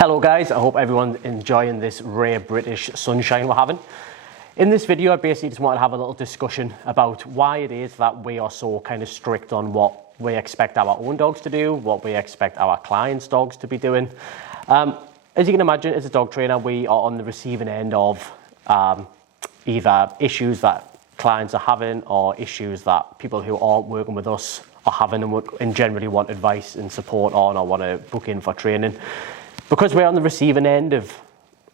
Hello guys, I hope everyone's enjoying this rare British sunshine we're having. In this video I basically just wanted to have a little discussion about why it is that we are so kind of strict on what we expect our own dogs to do, what we expect our clients' dogs to be doing. As you can imagine, as a dog trainer, we are on the receiving end of either issues that clients are having or issues that people who aren't working with us are having and generally want advice and support on or want to book in for training. Because we're on the receiving end of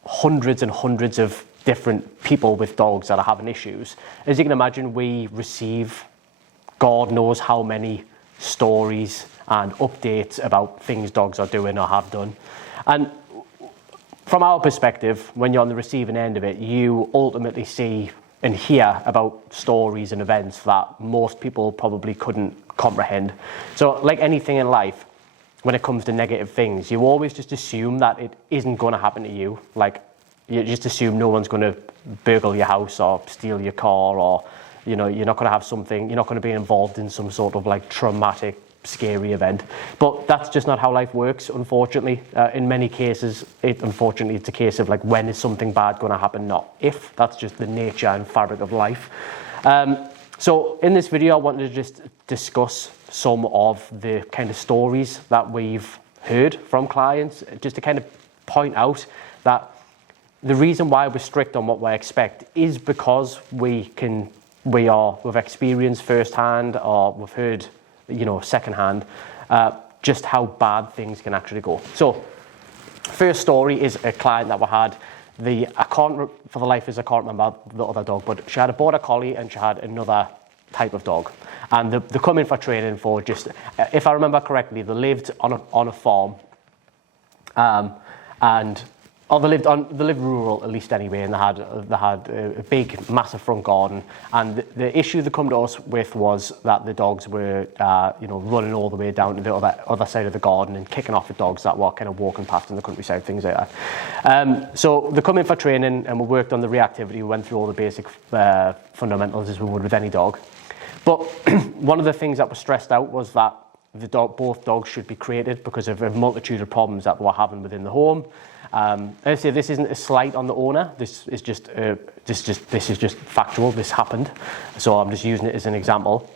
hundreds and hundreds of different people with dogs that are having issues, as you can imagine, we receive God knows how many stories and updates about things dogs are doing or have done. And from our perspective, when you're on the receiving end of it, you ultimately see and hear about stories and events that most people probably couldn't comprehend. So like anything in life, when it comes to negative things, you always just assume that it isn't going to happen to you. Like, you just assume no one's going to burgle your house or steal your car, or, you know, you're not going to have something, you're not going to be involved in some sort of like traumatic, scary event. But that's just not how life works, unfortunately. In many cases, unfortunately, it's a case of like, when is something bad going to happen, not if. That's just the nature and fabric of life. So in this video, I wanted to just discuss some of the kind of stories that we've heard from clients, just to kind of point out that the reason why we're strict on what we expect is because we've experienced firsthand, or we've heard, secondhand, just how bad things can actually go. So first story is a client that we had. For the life of us, I can't remember the other dog, but she had a border collie and she had another type of dog. And they come in for training for just, if I remember correctly, they lived on a farm, they lived rural at least anyway, and they had a big, massive front garden. And the issue they come to us with was that the dogs were, running all the way down to the other side of the garden and kicking off the dogs that were kind of walking past in the countryside, things like that. So they come in for training, and we worked on the reactivity. We went through all the basic fundamentals as we would with any dog. But one of the things that was stressed out was that both dogs should be crated because of a multitude of problems that they were having within the home. I say this isn't a slight on the owner. This is just factual. This happened, so I'm just using it as an example.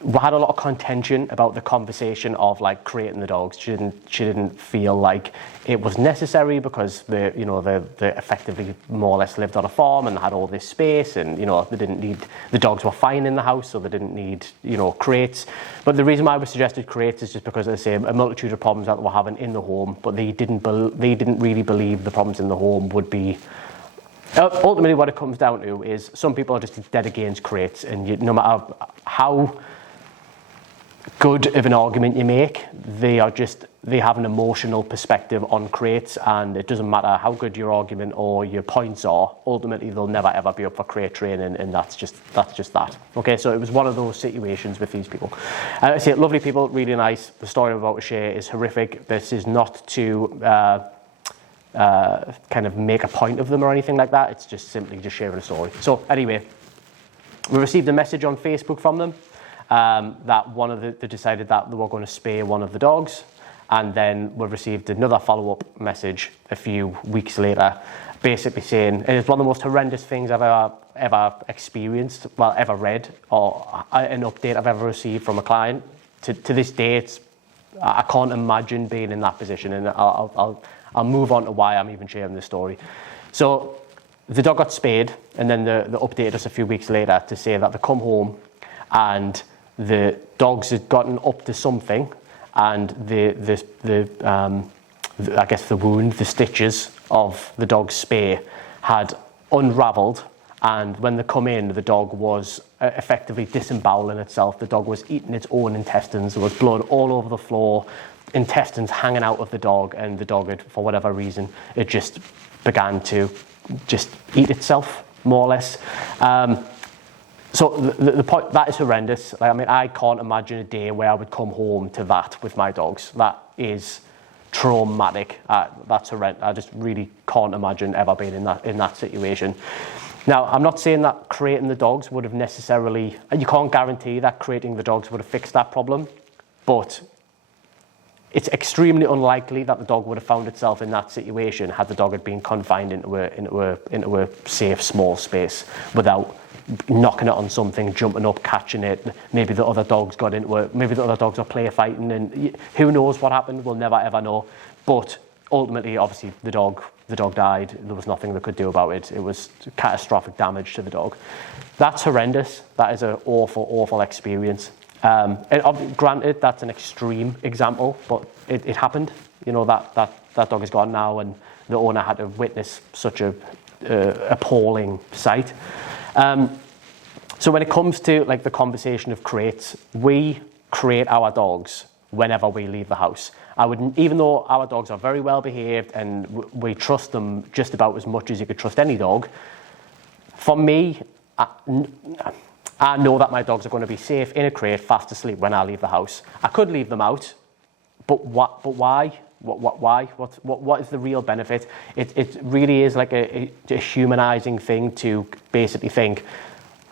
We had a lot of contention about the conversation of like creating the dogs. She didn't feel like it was necessary because they effectively more or less lived on a farm and had all this space, and they didn't need, the dogs were fine in the house, so they didn't need crates. But the reason why we suggested crates is just because, as I say, a multitude of problems that they were having in the home, but they didn't really believe the problems in the home would be. Ultimately, what it comes down to is some people are just dead against crates, and no matter how good of an argument you make, they have an emotional perspective on crates, and it doesn't matter how good your argument or your points are, ultimately they'll never ever be up for crate training, and that's just that. Okay, so it was one of those situations with these people. I say, lovely people, really nice. The story I'm about to share is horrific. This is not to kind of make a point of them or anything like that. It's just simply just sharing a story. So anyway, we received a message on Facebook from them. That they decided that they were going to spay one of the dogs, and then we received another follow-up message a few weeks later, basically saying, and it's one of the most horrendous things I've ever experienced, ever read, or an update I've ever received from a client. To this day, I can't imagine being in that position, and I'll move on to why I'm even sharing this story. So the dog got spayed, and then they updated us a few weeks later to say that they come home and the dogs had gotten up to something, and I guess the wound, the stitches of the dog's spay had unravelled, and when they come in, the dog was effectively disemboweling itself. The dog was eating its own intestines. There was blood all over the floor, intestines hanging out of the dog, and the dog had, for whatever reason, it just began to just eat itself, more or less. So the point, that is horrendous. I can't imagine a day where I would come home to that with my dogs. That is traumatic. That's horrendous. I just really can't imagine ever being in that situation. Now, I'm not saying that creating the dogs would have necessarily, and you can't guarantee that creating the dogs would have fixed that problem, but it's extremely unlikely that the dog would have found itself in that situation had the dog had been confined into a safe, small space without knocking it on something, jumping up, catching it. Maybe the other dogs got into it. Maybe the other dogs are play fighting, and who knows what happened? We'll never ever know. But ultimately, obviously, the dog died. There was nothing they could do about it. It was catastrophic damage to the dog. That's horrendous. That is an awful, awful experience. And granted, that's an extreme example, but it happened. You know, that dog is gone now, and the owner had to witness such a appalling sight. So when it comes to like the conversation of crates, we crate our dogs whenever we leave the house. Even though our dogs are very well behaved and we trust them just about as much as you could trust any dog, for me, I know that my dogs are going to be safe in a crate, fast asleep when I leave the house. I could leave them out, but why? Why? What is the real benefit? It really is like a humanizing thing to basically think,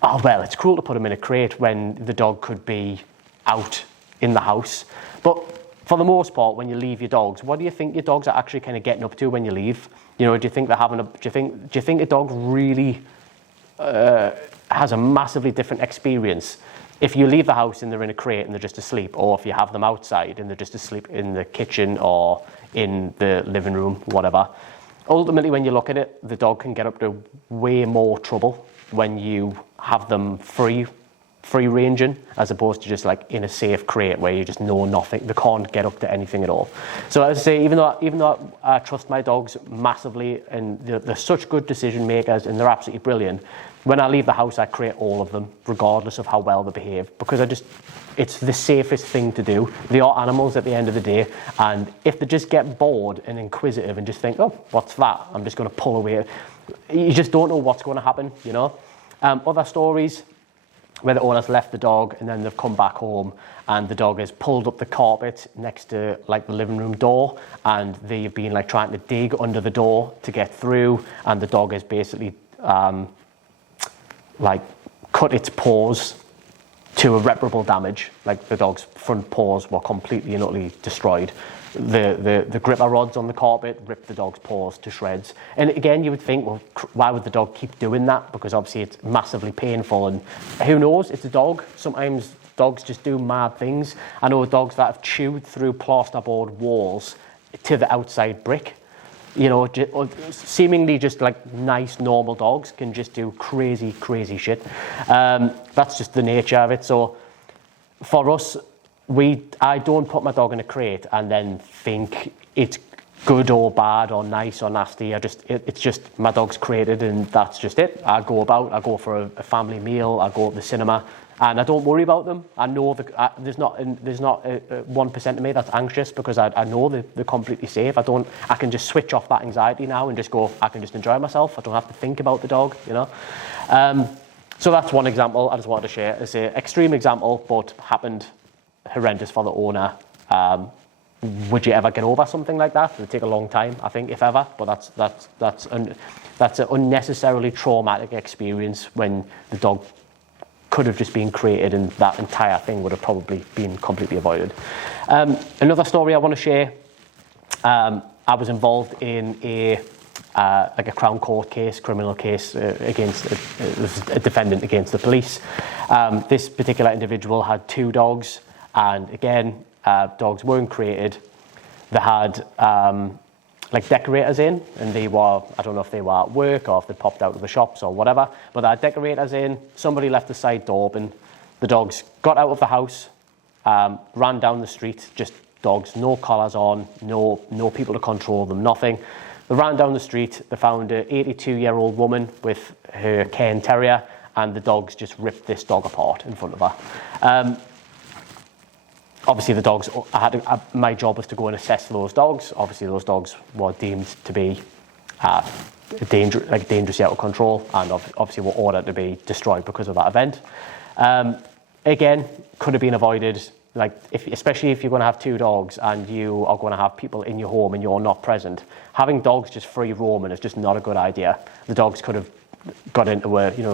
oh, well, it's cruel to put them in a crate when the dog could be out in the house. But for the most part, when you leave your dogs, what do you think your dogs are actually kind of getting up to when you leave? You know, do you think they're having do you think a dog really has a massively different experience if you leave the house and they're in a crate and they're just asleep, or if you have them outside and they're just asleep in the kitchen or in the living room, whatever? Ultimately, when you look at it, the dog can get up to way more trouble when you have them free ranging, as opposed to just like in a safe crate where you just know nothing. They can't get up to anything at all. So as I say, even though I trust my dogs massively and they're such good decision makers and they're absolutely brilliant, when I leave the house, I crate all of them, regardless of how well they behave, because it's the safest thing to do. They are animals at the end of the day, and if they just get bored and inquisitive and just think, oh, what's that? I'm just going to pull away. You just don't know what's going to happen, you know? Other stories where the owner's left the dog and then they've come back home and the dog has pulled up the carpet next to like the living room door, and they've been like trying to dig under the door to get through, and the dog has basically like cut its paws to irreparable damage. Like the dog's front paws were completely and utterly destroyed. The gripper rods on the carpet ripped the dog's paws to shreds. And again, you would think, well, why would the dog keep doing that? Because obviously it's massively painful, and who knows, it's a dog. Sometimes dogs just do mad things. I know dogs that have chewed through plasterboard walls to the outside brick. You know, seemingly just like nice, normal dogs can just do crazy, crazy shit. That's just the nature of it. So for us, I don't put my dog in a crate and then think it's good or bad or nice or nasty. It's just my dog's crated and that's just it. I go for a family meal, I go to the cinema, and I don't worry about them. I know there's not 1% of me that's anxious, because I know they're completely safe. I can just switch off that anxiety now and just go, I can just enjoy myself. I don't have to think about the dog, you know. So that's one example I just wanted to share. It's an extreme example, but happened horrendous for the owner. Would you ever get over something like that? It would take a long time, I think, if ever. But that's an unnecessarily traumatic experience when the dog could have just been created, and that entire thing would have probably been completely avoided. Another story I want to share. I was involved in a Crown Court case, criminal case against a defendant against the police. This particular individual had 2 dogs, and again, dogs weren't created. They had like decorators in, and they were, I don't know if they were at work or if they popped out of the shops or whatever, but they had decorators in. Somebody left the side door open. The dogs got out of the house, ran down the street, just dogs, no collars on, no people to control them, nothing. They ran down the street, they found an 82-year-old woman with her Cairn Terrier, and the dogs just ripped this dog apart in front of her. Obviously, the dogs, my job was to go and assess those dogs. Obviously, those dogs were deemed to be dangerous, out of control, and obviously were ordered to be destroyed because of that event. Again, could have been avoided. Like, especially if you're going to have 2 dogs and you are going to have people in your home and you're not present, having dogs just free roaming is just not a good idea. The dogs could have got into a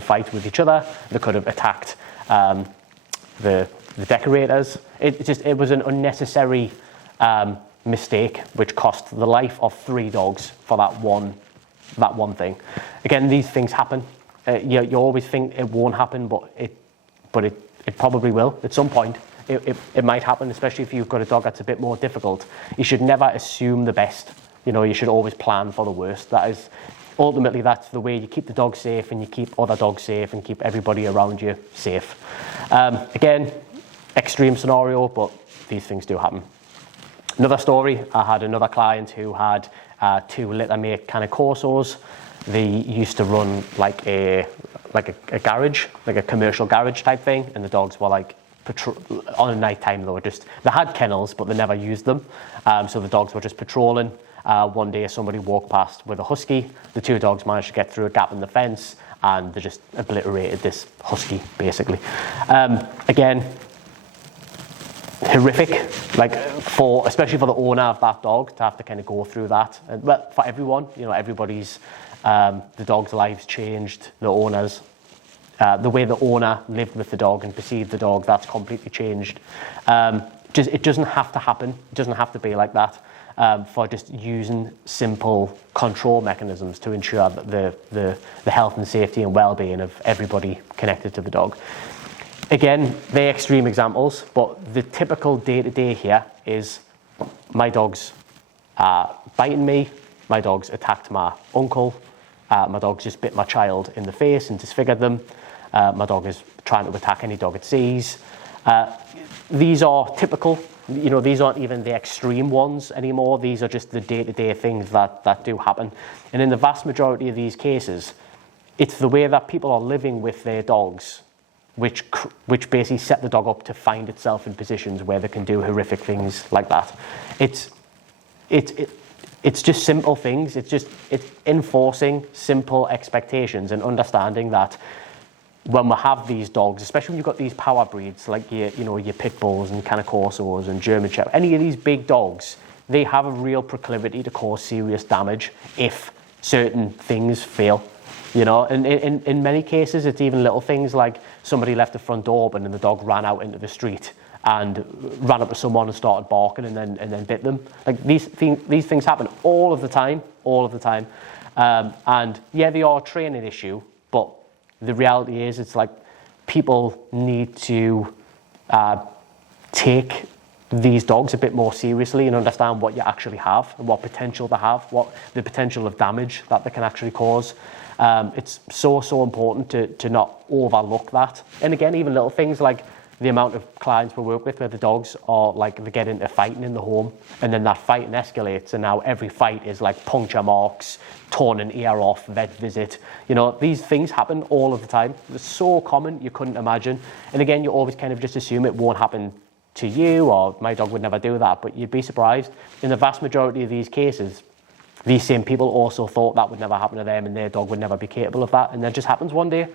fight with each other. They could have attacked the the decorators. It was an unnecessary mistake which cost the life of 3 dogs for that one thing. Again, these things happen. You always think it won't happen, but it probably will at some point. It might happen, especially if you've got a dog that's a bit more difficult. You should never assume the best. You should always plan for the worst. Ultimately, that's the way you keep the dog safe, and you keep other dogs safe, and keep everybody around you safe. Again, extreme scenario, but these things do happen. Another story, I had another client who had 2 litter mate kind of Corsos. They used to run like a garage, like a commercial garage type thing, and the dogs were like on a night time. They had kennels, but they never used them. So the dogs were just patrolling. One day somebody walked past with a husky. The 2 dogs managed to get through a gap in the fence, and they just obliterated this husky, basically. Again, horrific, especially for the owner of that dog to have to kind of go through that. But for everyone, everybody's, the dog's lives changed, the owners, the way the owner lived with the dog and perceived the dog, that's completely changed. It doesn't have to happen. It doesn't have to be like that. For just using simple control mechanisms to ensure that the health and safety and well-being of everybody connected to the dog. Again, they're extreme examples, but the typical day-to-day here is my dog's biting me, my dog's attacked my uncle, my dog's just bit my child in the face and disfigured them, my dog is trying to attack any dog it sees. These are typical. These aren't even the extreme ones anymore. These are just the day-to-day things that do happen. And in the vast majority of these cases, it's the way that people are living with their dogs which basically set the dog up to find itself in positions where they can do horrific things like that. It's just simple things. It's enforcing simple expectations and understanding that when we have these dogs, especially when you've got these power breeds like your pit bulls and Cane Corsos and German Shepherd, any of these big dogs, they have a real proclivity to cause serious damage if certain things fail. And in many cases, it's even little things like somebody left the front door open and the dog ran out into the street and ran up to someone and started barking and then bit them. Like these things happen all of the time. And yeah, they are a training issue, but the reality is it's like people need to take these dogs a bit more seriously and understand what you actually have and what potential they have, what the potential of damage that they can actually cause. It's so important to not overlook that. And again, even little things like the amount of clients we work with where the dogs are they get into fighting in the home, and then that fighting escalates, and now every fight is like puncture marks, torn an ear off, vet visit. These things happen all of the time. It's so common you couldn't imagine. And again, you always kind of just assume it won't happen to you, or my dog would never do that, but you'd be surprised. In the vast majority of these cases, these same people also thought that would never happen to them and their dog would never be capable of that, and then it just happens one day.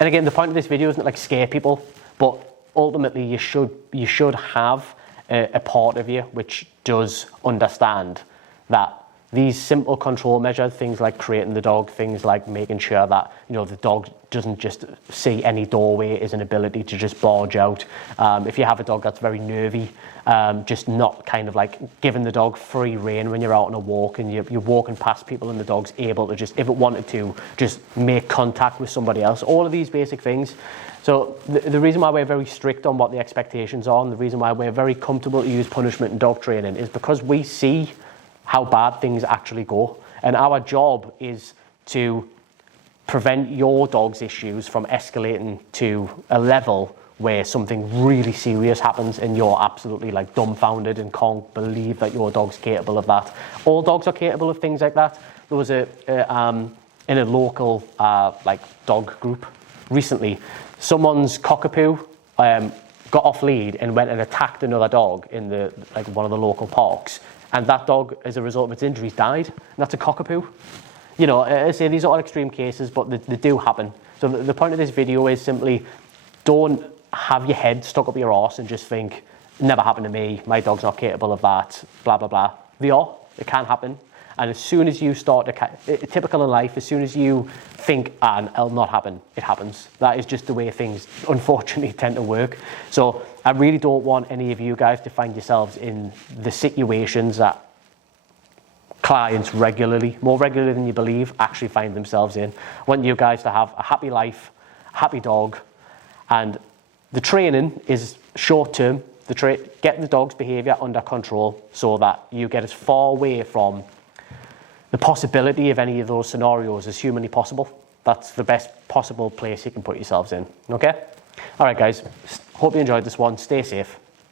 And again, the point of this video isn't like scare people, but ultimately you should have a part of you which does understand that these simple control measures, things like creating the dog, things like making sure that the dog doesn't just see any doorway as an ability to just barge out. If you have a dog that's very nervy, just not kind of like giving the dog free rein when you're out on a walk and you're walking past people and the dog's able to just, if it wanted to, just make contact with somebody else. All of these basic things. So the reason why we're very strict on what the expectations are, and the reason why we're very comfortable to use punishment in dog training, is because we see how bad things actually go. And our job is to prevent your dog's issues from escalating to a level where something really serious happens and you're absolutely like dumbfounded and can't believe that your dog's capable of that. All dogs are capable of things like that. There was in a local dog group recently, someone's cockapoo got off lead and went and attacked another dog in one of the local parks. And that dog, as a result of its injuries, died. And that's a cockapoo. I say these are all extreme cases, but they do happen. So the point of this video is simply don't have your head stuck up your arse and just think, never happened to me, my dog's not capable of that, blah, blah, blah. They are. It can happen. And as soon as you start to, typical in life, as soon as you think, and it'll not happen, it happens. That is just the way things, unfortunately, tend to work. So I really don't want any of you guys to find yourselves in the situations that clients regularly, more regularly than you believe, actually find themselves in. I want you guys to have a happy life, happy dog, and the training is short term. Get the dog's behaviour under control so that you get as far away from the possibility of any of those scenarios as humanly possible. That's the best possible place you can put yourselves in, okay? All right, guys, hope you enjoyed this one. Stay safe.